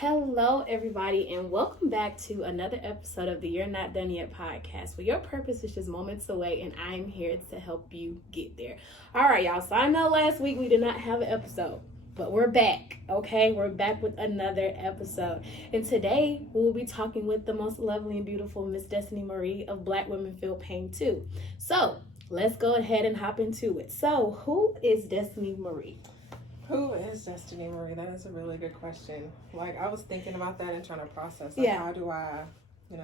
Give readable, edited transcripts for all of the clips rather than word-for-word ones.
Hello, everybody, and welcome back to another episode of the You're Not Done Yet podcast, where your purpose is just moments away, and I'm here to help you get there. All right, y'all. So I know last week we did not have an episode, but we're back, okay? We're back with another episode. And today we'll be talking with the most lovely and beautiful Miss Destini Marie of Black Women Feel Pain Too. So let's go ahead and hop into it. So who is Destini Marie? Who is Destini Marie? That is a really good question. Like, I was thinking about that and trying to process, like, how do I,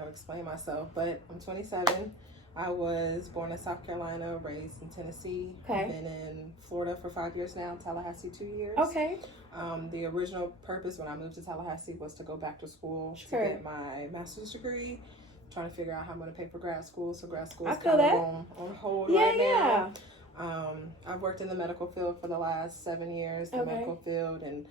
explain myself? But I'm 27. I was born in South Carolina, raised in Tennessee. Okay. I've been in Florida for 5 years now, Tallahassee 2 years. Okay. The original purpose when I moved to Tallahassee was to go back to school to get my master's degree. Trying to figure out how I'm going to pay for grad school. So grad school is kind of on hold right now. I've worked in the medical field for the last 7 years. The medical field and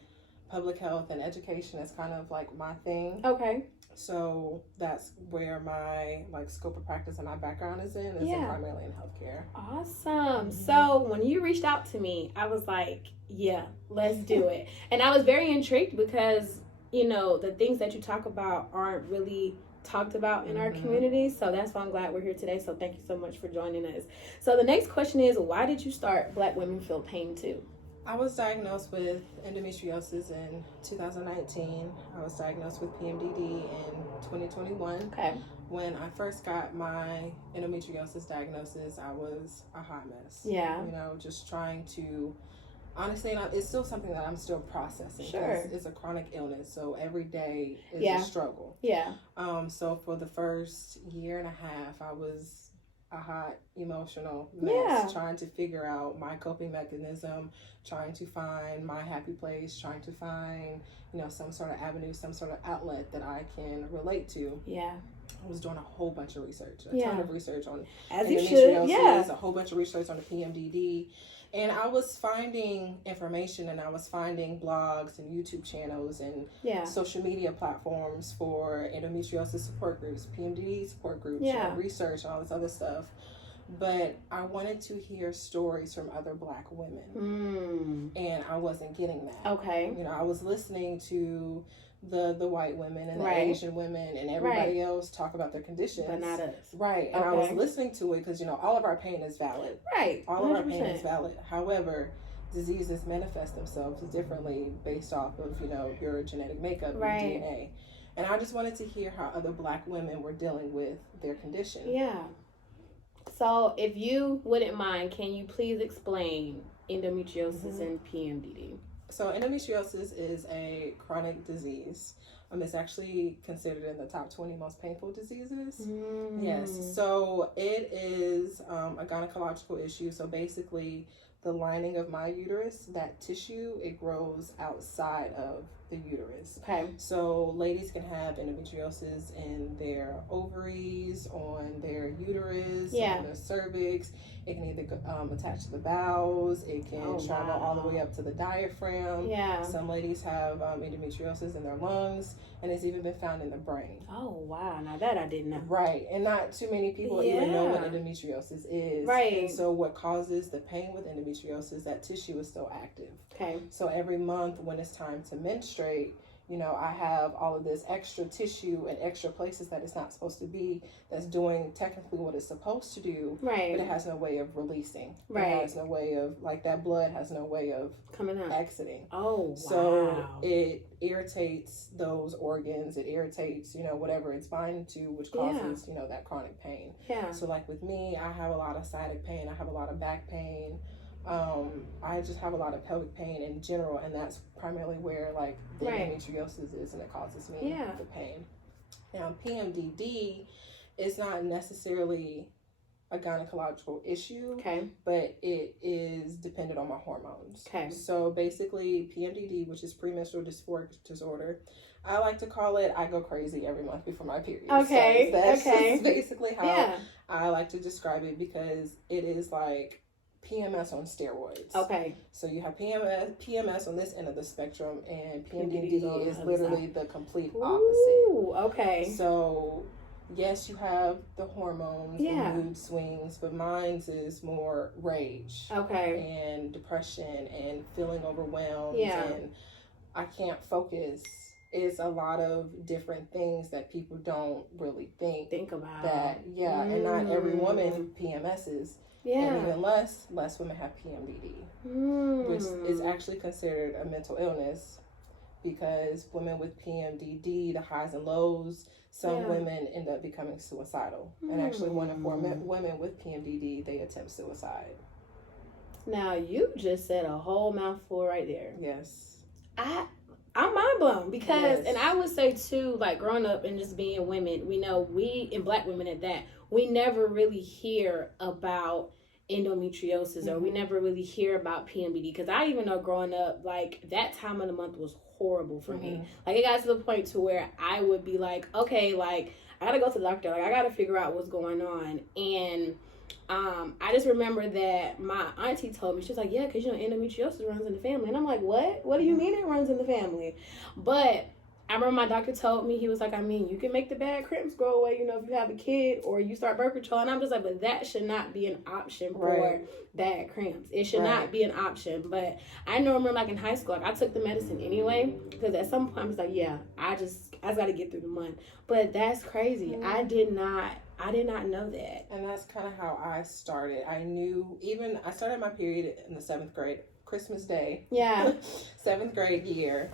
public health and education is kind of like my thing. Okay. So that's where my scope of practice and my background is in, primarily in healthcare. Awesome. So when you reached out to me, I was like, yeah, let's do it. And I was very intrigued because, the things that you talk about aren't really talked about in our community, so that's why I'm glad we're here today. So thank you so much for joining us. So the next question is, why did you start Black Women Feel Pain Too? I was diagnosed with endometriosis in 2019. I was diagnosed with PMDD in 2021. Okay. When I first got my endometriosis diagnosis, I was a hot mess. Yeah. Just trying to, honestly, it's still something that I'm still processing. Sure. It's a chronic illness, so every day is a struggle. Yeah. So for the first year and a half, I was a hot emotional mess, trying to figure out my coping mechanism, trying to find my happy place, trying to find, some sort of avenue, some sort of outlet that I can relate to. Yeah. I was doing a whole bunch of research, a ton of research on endometriosis, a whole bunch of research on the PMDD. And I was finding information and I was finding blogs and YouTube channels and social media platforms for endometriosis support groups, PMDD support groups, research and all this other stuff. But I wanted to hear stories from other Black women. And I wasn't getting that. Okay. I was listening to the white women and the Asian women and everybody else talk about their conditions. But not us. Right. And I was listening to it because, all of our pain is valid. Right. All of our pain is valid. However, diseases manifest themselves differently based off of, your genetic makeup, your DNA. And I just wanted to hear how other Black women were dealing with their condition. Yeah. So if you wouldn't mind, can you please explain endometriosis and PMDD? So endometriosis is a chronic disease. It's actually considered in the top 20 most painful diseases. Yes. So it is a gynecological issue. So basically, the lining of my uterus, that tissue, it grows outside of the uterus. Okay. So ladies can have endometriosis in their ovaries, on their uterus, on their cervix. It can either attach to the bowels. It can travel all the way up to the diaphragm. Yeah. Some ladies have endometriosis in their lungs, and it's even been found in the brain. Oh, wow. Now that I didn't know. Right. And not too many people even know what endometriosis is. Right. And so what causes the pain with endometriosis, that tissue is still active. Okay. So every month when it's time to menstruate, I have all of this extra tissue and extra places that it's not supposed to be that's doing technically what it's supposed to do. Right. But it has no way of releasing. Right. It has no way of, that blood has no way of coming out, exiting. Oh, wow. So it irritates those organs. It irritates, whatever it's binding to, which causes, that chronic pain. Yeah. So like with me, I have a lot of sciatic pain. I have a lot of back pain. I just have a lot of pelvic pain in general, and that's primarily where the endometriosis is, and it causes me the pain. Now, PMDD is not necessarily a gynecological issue, but it is dependent on my hormones. Okay. So basically, PMDD, which is premenstrual dysphoric disorder, I like to call it, I go crazy every month before my period. Okay. So that's just basically how I like to describe it, because it is like PMS on steroids. Okay. So you have PMS on this end of the spectrum, and PMDD is literally the complete opposite. Ooh, okay. So yes, you have the hormones and mood swings, but mine's is more rage. Okay. And depression and feeling overwhelmed. Yeah. And I can't focus it's a lot of different things that people don't really think about. That, and not every woman PMSs. Yeah. And even less women have PMDD, which is actually considered a mental illness, because women with PMDD, the highs and lows, some women end up becoming suicidal. And actually 1 in 4 women with PMDD, they attempt suicide. Now, you just said a whole mouthful right there. Yes. I'm mind blown because, and I would say too, like growing up and just being women, we know and Black women at that, we never really hear about endometriosis or we never really hear about PMDD, because I even know growing up, like that time of the month was horrible for me. Like it got to the point to where I would be like, okay, like I gotta go to the doctor, like I gotta figure out what's going on. And I just remember that my auntie told me, she was like, yeah, because endometriosis runs in the family. And I'm like, what do you mean it runs in the family? But I remember my doctor told me, he was like, I mean, you can make the bad cramps go away, if you have a kid or you start birth control. And I'm just like, but that should not be an option for bad cramps. It should not be an option. But I remember like in high school, like I took the medicine anyway, because at some point I was like, yeah, I just got to get through the month. But that's crazy. I did not know that. And that's kind of how I started. I started my period in the 7th grade, Christmas Day. Yeah. 7th grade year.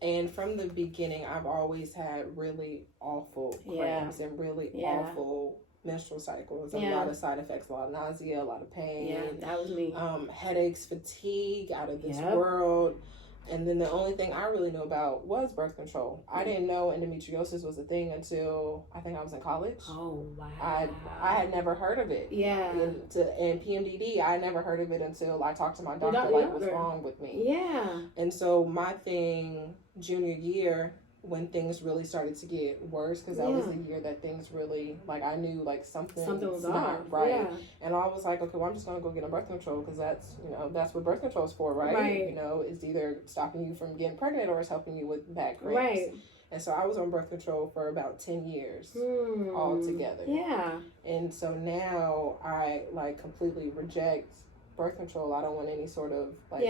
And from the beginning, I've always had really awful cramps and really awful menstrual cycles. And a lot of side effects, a lot of nausea, a lot of pain. Yeah, that was me. Headaches, fatigue, out of this world. And then the only thing I really knew about was birth control. I didn't know endometriosis was a thing until I think I was in college. Oh, wow. I had never heard of it. Yeah. And PMDD, I never heard of it until I talked to my doctor, like, what's wrong with me? Yeah. And so my thing, junior year, when things really started to get worse, because that was the year that things really, like, I knew, like, something was not right. Yeah. And I was like, okay, well, I'm just going to go get a birth control, because that's, that's what birth control is for, right? It's either stopping you from getting pregnant or it's helping you with bad cramps. Right. And so I was on birth control for about 10 years altogether. Yeah. And so now I, like, completely reject birth control. I don't want any sort of, like,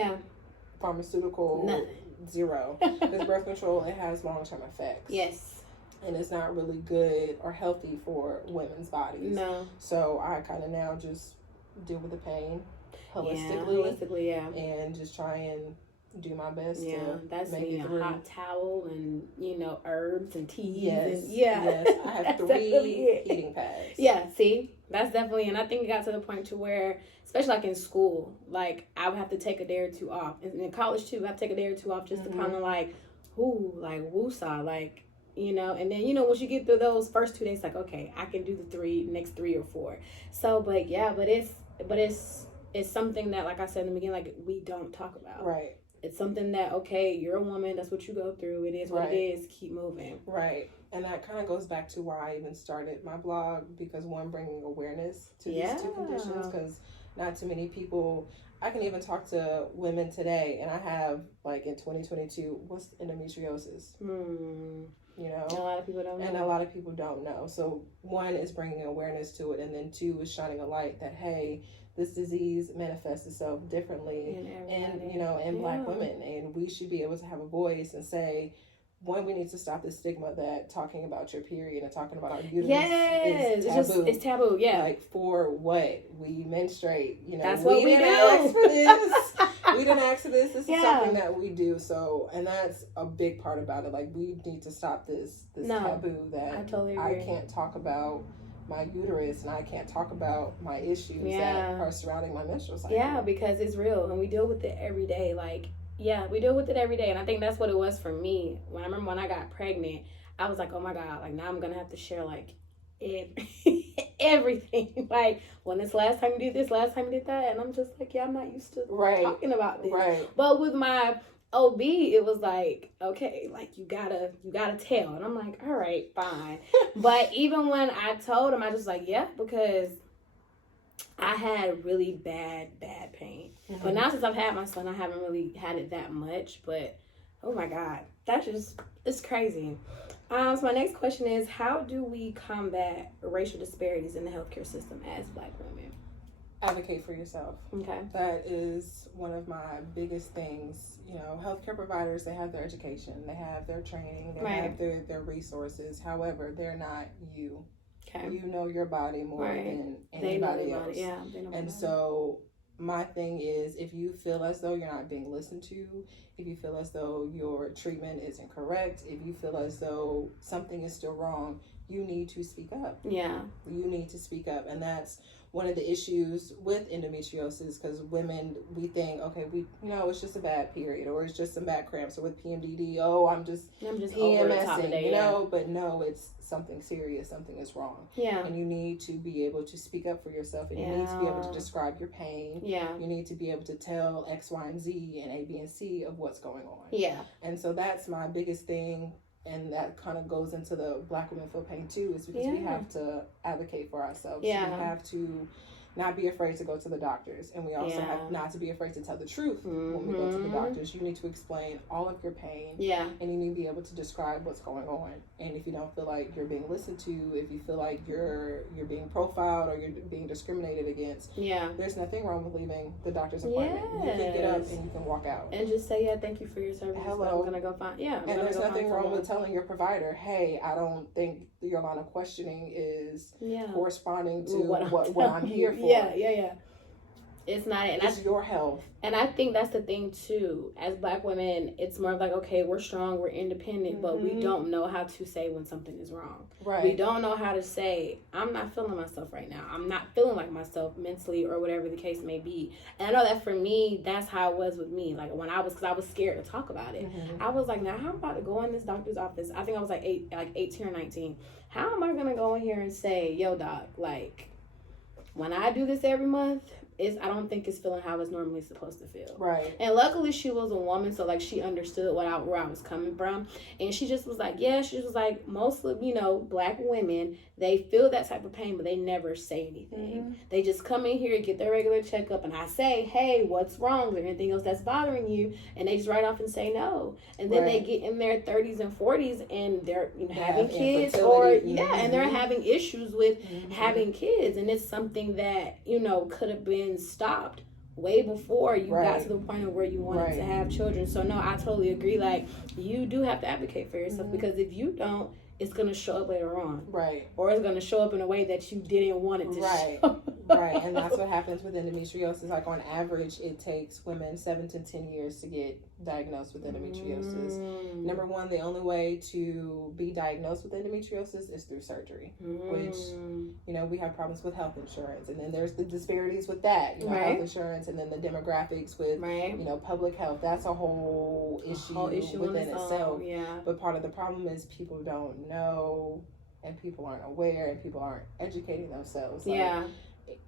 pharmaceutical... Nothing. Zero. This birth control, it has long-term effects. Yes. And it's not really good or healthy for women's bodies. No. So I kind of now just deal with the pain holistically. And just try and do my best to that's make it through. A hot towel and, herbs and teas. Yes. And, yes. I have 3 heating pads. Yeah, see? That's definitely, and I think it got to the point to where, especially like in school, like I would have to take a day or 2 off. And in college too, I have to take a day or 2 off just to kind of like, woosah, like, and then, once you get through those first 2 days, like, okay, I can do the next 3 or 4. So, but it's something that, like I said in the beginning, like we don't talk about. Right. It's something that, okay, you're a woman, that's what you go through. It is what it is. Keep moving. Right. And that kind of goes back to why I even started my blog, because one, bringing awareness to these 2 conditions, because not too many people, I can even talk to women today, and I have, like, in 2022, what's endometriosis? A lot of people don't know. And a lot of people don't know. So one is bringing awareness to it, and then 2 is shining a light that, hey, this disease manifests itself differently in Black women, and we should be able to have a voice and say, one, we need to stop the stigma that talking about your period and talking about our uterus is taboo. It's taboo, yeah. Like, for what? We menstruate, That's what we do. Ask for this. We didn't ask for this. This is something that we do. So, and that's a big part about it. Like, we need to stop this taboo that I totally agree. I can't talk about my uterus and I can't talk about my issues that are surrounding my menstrual cycle. Yeah, because it's real and we deal with it every day. Like, we deal with it every day. And I think that's what it was for me. When I remember when I got pregnant, I was like, oh my God, like now I'm going to have to share like everything. Like, when this last time you did this, last time you did that. And I'm just like, I'm not used to talking about this. Right. But with my OB, it was like, okay, like you gotta tell. And I'm like, all right, fine. But even when I told him, I just like, because I had really bad pain. Mm-hmm. But now since I've had my son, I haven't really had it that much. But oh my God, it's crazy. So my next question is, how do we combat racial disparities in the healthcare system as Black women? Advocate for yourself. Okay. That is one of my biggest things. You know, healthcare providers, they have their education, they have their training, they have their resources. However, they're not you. Okay. You know your body more than anybody else. Yeah, they know. And so my thing is, if you feel as though you're not being listened to, if you feel as though your treatment is incorrect, if you feel as though something is still wrong, you need to speak up. Yeah. You need to speak up. And that's one of the issues with endometriosis, because women, we think, okay, it's just a bad period, or it's just some bad cramps, or with PMDD, I'm just PMSing, you know, but no, it's something serious, something is wrong. Yeah. And you need to be able to speak up for yourself, and you need to be able to describe your pain. Yeah. You need to be able to tell X, Y, and Z, and A, B, and C of what's going on. Yeah. And so that's my biggest thing. And that kind of goes into the Black women feel pain too, is because we have to advocate for ourselves. Yeah. We have to not be afraid to go to the doctors. And we also have not to be afraid to tell the truth when we go to the doctors. You need to explain all of your pain. Yeah. And you need to be able to describe what's going on. And if you don't feel like you're being listened to, if you feel like you're being profiled or you're being discriminated against, there's nothing wrong with leaving the doctor's appointment. Yes. You can get up and you can walk out. And just say, thank you for your service. Hello. I'm going to go find, and there's nothing wrong with telling your provider, hey, I don't think your line of questioning is corresponding to what I'm here for. Yeah. It's not, and it's your health. And I think that's the thing too. As Black women, it's more like, okay, we're strong, we're independent, but we don't know how to say when something is wrong. Right. We don't know how to say, I'm not feeling myself right now. I'm not feeling like myself mentally, or whatever the case may be. And I know that for me, that's how it was with me. Like because I was scared to talk about it. I was like, now how am I about to go in this doctor's office? I think I was like 18 or 19. How am I gonna go in here and say, yo, doc, like, when I do this every month, I don't think it's feeling how it's normally supposed to feel. Right. And luckily she was a woman, so like she understood where I was coming from. And she just was like, most of, Black women, they feel that type of pain, but they never say anything. They just come in here and get their regular checkup, and I say, hey, what's wrong? Is there anything else that's bothering you? And they just write off and say no. And then they get in their 30s and 40s and they're having kids, and they're having issues with having kids. And it's something that, could have been stopped way before you got to the point of where you wanted to have children. So no, I totally agree. Like, you do have to advocate for yourself, because if you don't, it's going to show up later on. Right. Or it's going to show up in a way that you didn't want it to show. Right. And that's what happens with endometriosis. Like, on average, it takes women 7 to 10 years to get diagnosed with endometriosis. Number one, the only way to be diagnosed with endometriosis is through surgery, which, we have problems with health insurance. And then there's the disparities with that, health insurance, and then the demographics with, public health. That's a whole issue within itself. Yeah. But part of the problem is people don't know, and people aren't aware, and people aren't educating themselves.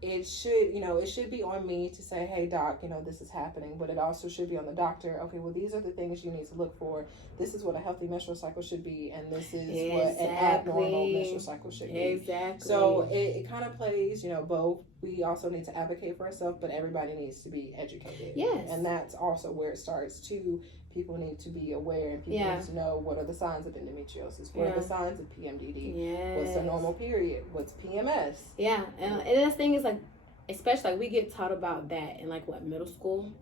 It should be on me to say, hey, doc, this is happening, but it also should be on the doctor. Okay, well, these are the things you need to look for. This is what a healthy menstrual cycle should be, and this is what an abnormal menstrual cycle should be. Exactly. So it kind of plays, both. We also need to advocate for ourselves, but everybody needs to be educated. Yes. And that's also where it starts too. People need to be aware, and people need to know what are the signs of endometriosis, what are the signs of PMDD, what's a normal period, what's PMS. Yeah, and the thing is, like, especially, like, we get taught about that in, like, middle school,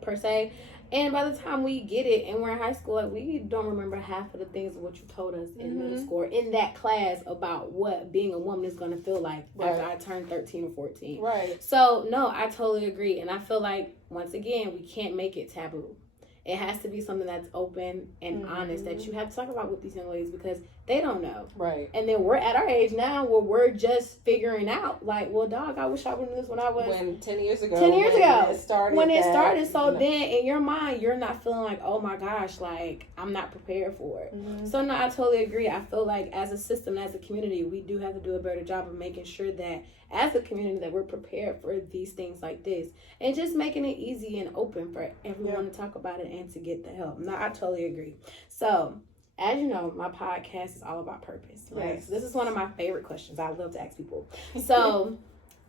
per se. And by the time we get it and we're in high school, like, we don't remember half of the things of what you told us in middle school, or in that class, about what being a woman is going to feel like after I turn 13 or 14. Right. So, no, I totally agree. And I feel like, once again, we can't make it taboo. It has to be something that's open and honest, that you have to talk about with these young ladies, because they don't know. Right. And then we're at our age now where we're just figuring out, like, well, dog, I wish I would have this when I was... 10 years ago. When it started. So then in your mind, you're not feeling like, oh my gosh, like, I'm not prepared for it. So no, I totally agree. I feel like as a system, as a community, we do have to do a better job of making sure that as a community that we're prepared for these things like this, and just making it easy and open for everyone to talk about it and to get the help. No, I totally agree. So, as you know, my podcast is all about purpose, right? Yes. So this is one of my favorite questions I love to ask people. So,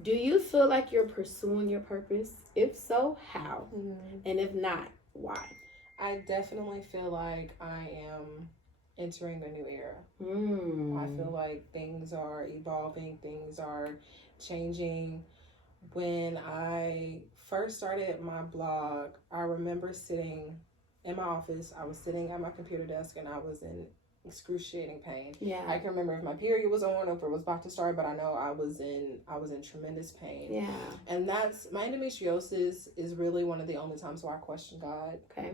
do you feel like you're pursuing your purpose? If so, how? And if not, why? I definitely feel like I am entering a new era. I feel like things are evolving, things are changing. when I first started my blog, I remember sitting in my office. I was sitting at my computer desk and I was in excruciating pain. Yeah. I can remember if my period was on or if it was about to start, but I know I was in tremendous pain. Yeah. And that's, my endometriosis is really one of the only times where I question God. Okay.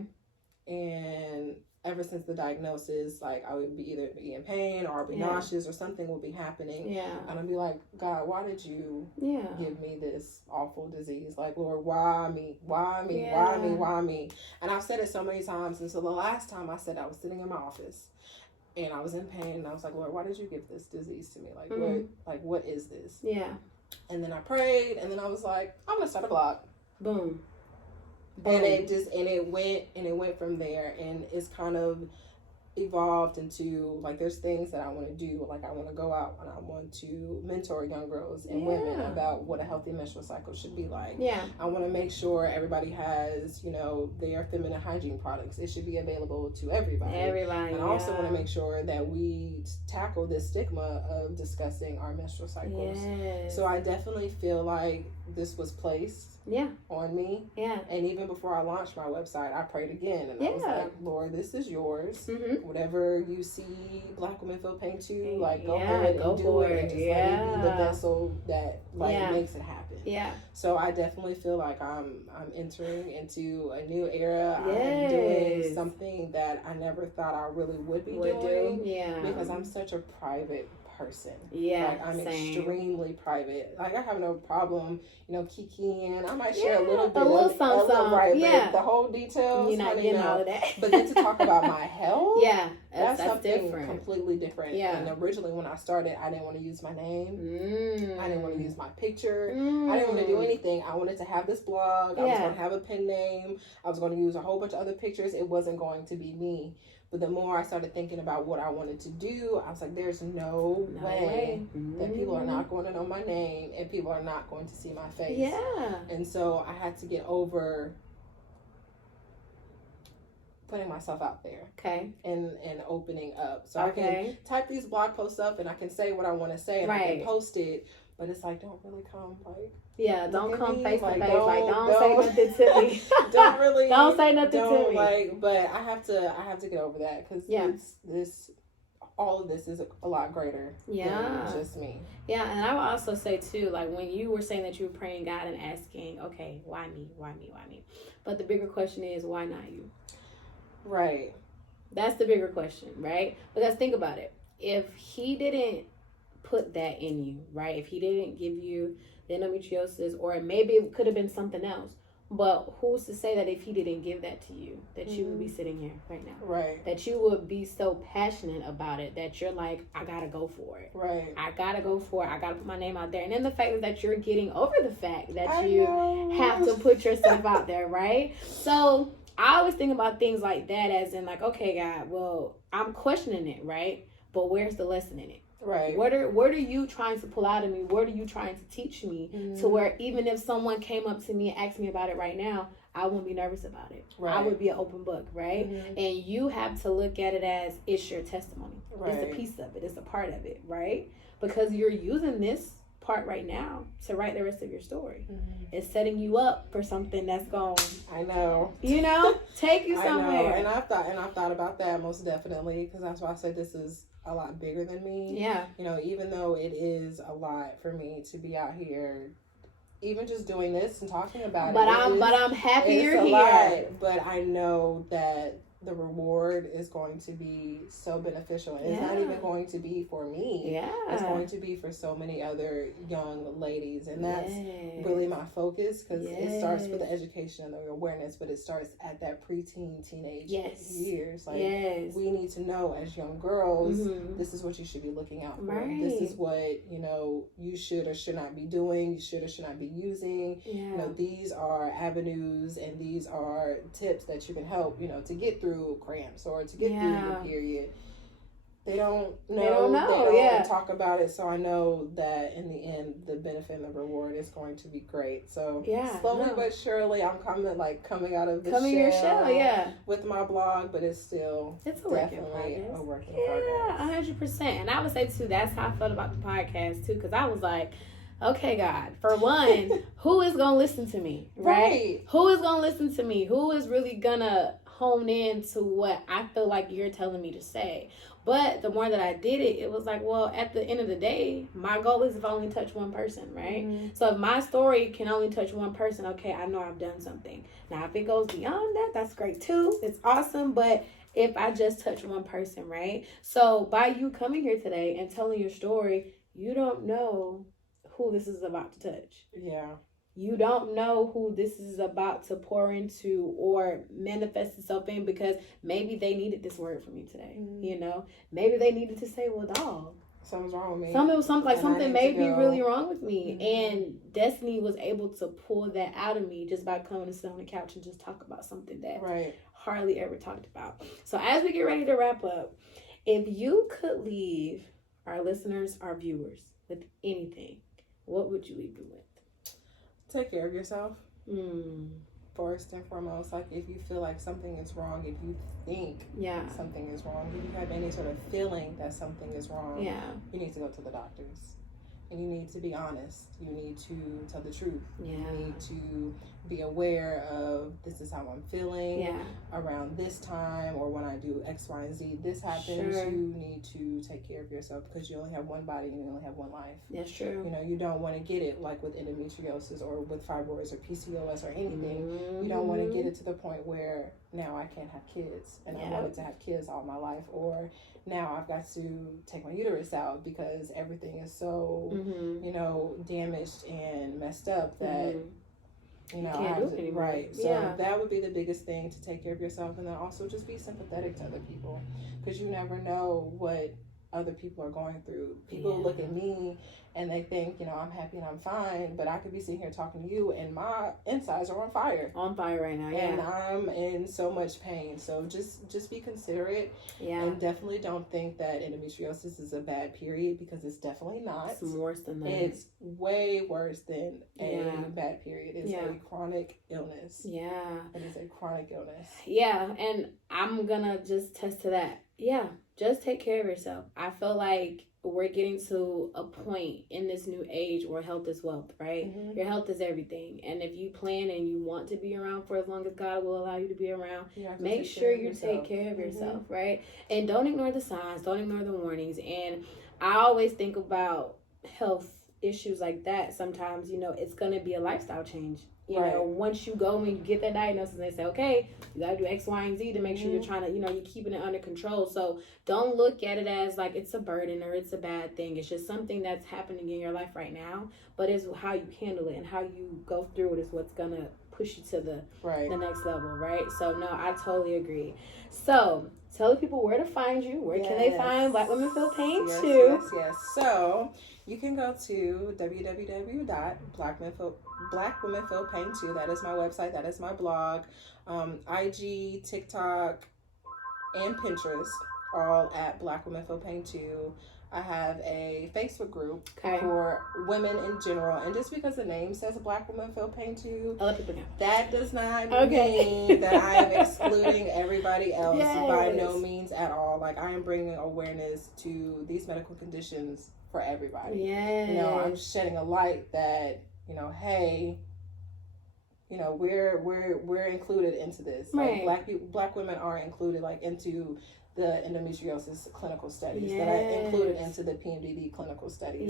And ever since the diagnosis, like I would be either be in pain or I'd be nauseous or something would be happening. Yeah. And I'd be like, God, why did you give me this awful disease? Like, Lord, why me? Why me? Yeah. Why me? Why me? And I've said it so many times. And so the last time I said, I was sitting in my office and I was in pain and I was like, Lord, why did you give this disease to me? Like, what is this? Yeah. And then I prayed and then I was like, I'm going to start a blog. Boom. And it went from there, and it's kind of evolved into, like, there's things that I want to do. Like, I want to go out and I want to mentor young girls and women about what a healthy menstrual cycle should be like. Yeah. I want to make sure everybody has, their feminine hygiene products. It should be available to everybody. And I also want to make sure that we tackle this stigma of discussing our menstrual cycles. Yes. So I definitely feel like this was placed on me. Yeah. And even before I launched my website, I prayed again. And I was like, Lord, this is yours. Mm-hmm. Whatever you see Black women feel pain to, like, go ahead and do it. And just let me be the vessel that, makes it happen. Yeah. So I definitely feel like I'm entering into a new era. I'm doing something that I never thought I really would be doing. Yeah. Because I'm such a private person. Yeah. Like, I'm extremely private. Like, I have no problem, kikiing. I might share a little bit of something. Right, yeah. But the whole details, you're not getting all of that. But then to talk about my health, that's something different. Completely different. Yeah. And originally when I started, I didn't want to use my name. I didn't want to use my picture. I I didn't want to do anything. I wanted to have this blog. I was going to have a pen name. I was going to use a whole bunch of other pictures. It wasn't going to be me. But the more I started thinking about what I wanted to do, I was like, there's no way that people are not going to know my name and people are not going to see my face. Yeah. And so I had to get over putting myself out there. Okay. And opening up. So I can type these blog posts up and I can say what I want to say and I can post it. But it's like, don't really come, don't come face to face. Don't say nothing to me. Don't say nothing to me. But I have to get over that because all of this is a lot greater than just me. Yeah, and I would also say too, like when you were saying that you were praying God and asking, okay, why me? Why me? Why me? But the bigger question is, why not you? Right. That's the bigger question, right? Because think about it. If he didn't put that in you, right? If he didn't give you the endometriosis, or maybe it could have been something else, but who's to say that if he didn't give that to you, that you would be sitting here right now? Right. That you would be so passionate about it that you're like, I gotta go for it. Right. I gotta go for it. I gotta put my name out there. And then the fact that you're getting over the fact that you have to put yourself out there, right? So I always think about things like that as in like, okay, God, well, I'm questioning it, right? But where's the lesson in it? Right. What are you trying to pull out of me? What are you trying to teach me to where even if someone came up to me and asked me about it right now, I wouldn't be nervous about it. Right. I would be an open book, right? And you have to look at it as it's your testimony. Right. It's a piece of it. It's a part of it, right? Because you're using this part right now to write the rest of your story. It's setting you up for something that's going take you somewhere. I know. And I've thought about that most definitely, because that's why I said this is a lot bigger than me. Yeah. Even though it is a lot for me to be out here, even just doing this and talking about but I'm happy you're here. Lot, but I know that the reward is going to be so beneficial. And it's not even going to be for me. Yeah. It's going to be for so many other young ladies. And that's really my focus, because it starts with the education and the awareness, but it starts at that preteen, teenage years. Like, we need to know as young girls, this is what you should be looking out for. Right. This is what, you should or should not be doing. You should or should not be using. Yeah. These are avenues and these are tips that you can help, to get through cramps or to get through your period. They don't know. They don't talk about it. So I know that in the end, the benefit and the reward is going to be great. So slowly but surely, I'm coming out of the shell with my blog, but it's still a work in progress. Yeah, 100%. And I would say too, that's how I felt about the podcast too, because I was like, okay, God, for one, who is going to listen to me, right? Who is going to listen to me? Who is really going to hone in to what I feel like you're telling me to say? But the more that I did it, it was like, well, at the end of the day, my goal is to only touch one person, right? Mm-hmm. So if my story can only touch one person, okay, I know I've done something. Now, if it goes beyond that, that's great too. It's awesome. But if I just touch one person, right? So by you coming here today and telling your story, you don't know who this is about to touch. Yeah. You don't know who this is about to pour into or manifest itself in, because maybe they needed this word from you today. Mm-hmm. You know, maybe they needed to say, well, dog, something's wrong with me. Something may be really wrong with me. Mm-hmm. And Destiny was able to pull that out of me just by coming to sit on the couch and just talk about something that hardly ever talked about. So as we get ready to wrap up, if you could leave our listeners, our viewers, with anything, what would you leave them with? Take care of yourself. First and foremost, like if you feel like something is wrong, if you think something is wrong, if you have any sort of feeling that something is wrong, you need to go to the doctors. And you need to be honest. You need to tell the truth. You need to be aware of, this is how I'm feeling around this time, or when I do X, Y, and Z, this happens. You need to take care of yourself, because you only have one body and you only have one life. That's true. You know, you don't want to get it like with endometriosis or with fibroids or PCOS or anything. Mm-hmm. You don't want to get it to the point where now I can't have kids and I wanted to have kids all my life, or now I've got to take my uterus out because everything is so, you know, damaged and messed up that, you know, I have to, right. So that would be the biggest thing, to take care of yourself, and then also just be sympathetic to other people, because you never know what other people are going through. People look at me and they think, you know, I'm happy and I'm fine, but I could be sitting here talking to you and my insides are on fire. On fire right now, and I'm in so much pain. So just be considerate, and definitely don't think that endometriosis is a bad period, because it's definitely not. It's worse than that. It's way worse than a bad period. It's a chronic illness. It is a chronic illness. And I'm gonna just test to that. Just take care of yourself. I feel like we're getting to a point in this new age where health is wealth, right? Mm-hmm. Your health is everything. And if you plan and you want to be around for as long as God will allow you to be around, make sure you take care of yourself, right? And don't ignore the signs, don't ignore the warnings. And I always think about health issues like that. Sometimes, you know, it's going to be a lifestyle change. You know, once you go and you get that diagnosis, and they say, okay, you got to do X, Y, and Z to make sure you're trying to, you know, you're keeping it under control. So don't look at it as like it's a burden or it's a bad thing. It's just something that's happening in your life right now. But it's how you handle it and how you go through it is what's going to push you to the next level, right? So, no, I totally agree. So tell the people where to find you. Where can they find Black Women Feel Pain too? Yes. So you can go to www.blackwomenfeelpain2. That is my website. That is my blog. IG, TikTok, and Pinterest, all at Black Women Feel Pain 2. I have a Facebook group for women in general, and just because the name says Black Women Feel Pain 2, that does not mean that I am excluding everybody else. By no means at all. Like, I am bringing awareness to these medical conditions for everybody. You know, I'm shedding a light that, you know, hey, you know, we're included into this. Like, black women are included, like, into the endometriosis clinical studies that I included into the PMDD clinical studies.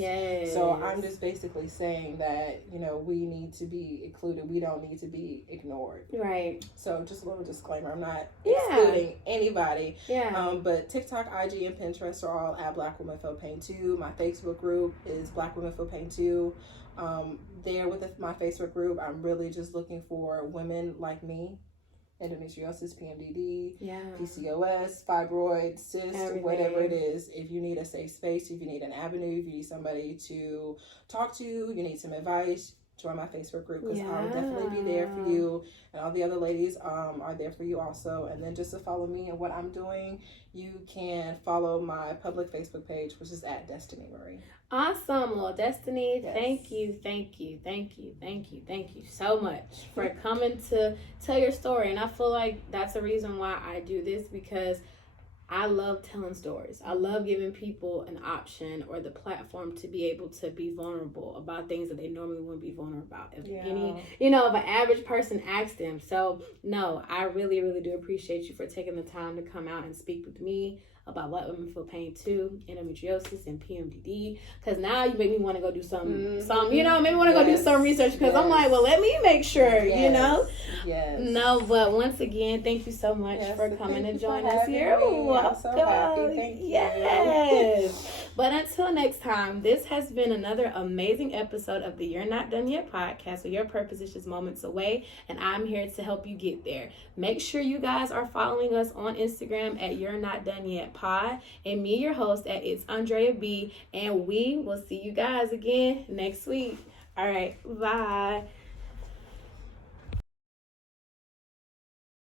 So I'm just basically saying that, you know, we need to be included. We don't need to be ignored. So just a little disclaimer. I'm not excluding anybody. But TikTok, IG, and Pinterest are all at Black Women Feel Pain 2. My Facebook group is Black Women Feel Pain 2. There with my Facebook group, I'm really just looking for women like me. Endometriosis, PMDD, PCOS, fibroids, cysts, whatever it is. If you need a safe space, if you need an avenue, if you need somebody to talk to, you need some advice, join my Facebook group, because I'll definitely be there for you. And all the other ladies are there for you also. And then just to follow me and what I'm doing, you can follow my public Facebook page, which is at Destini Marie. Awesome. Well, Destini, thank you so much for coming to tell your story. And I feel like that's the reason why I do this, because I love telling stories. I love giving people an option or the platform to be able to be vulnerable about things that they normally wouldn't be vulnerable about. If if an average person asked them. So, no, I really, really do appreciate you for taking the time to come out and speak with me about Black Women Feel Pain too, endometriosis and PMDD. Because now you make me want to go do some maybe want to go do some research, because I'm like, well, let me make sure, Yes. No, but once again, thank you so much for coming and joining us here. I'm so happy. Thank you. But until next time, this has been another amazing episode of the You're Not Done Yet podcast, where your purpose is just moments away, and I'm here to help you get there. Make sure you guys are following us on Instagram at You're Not Done Yet Pod, and me, your host, at It's Andrea B, and we will see you guys again next week. All right, bye.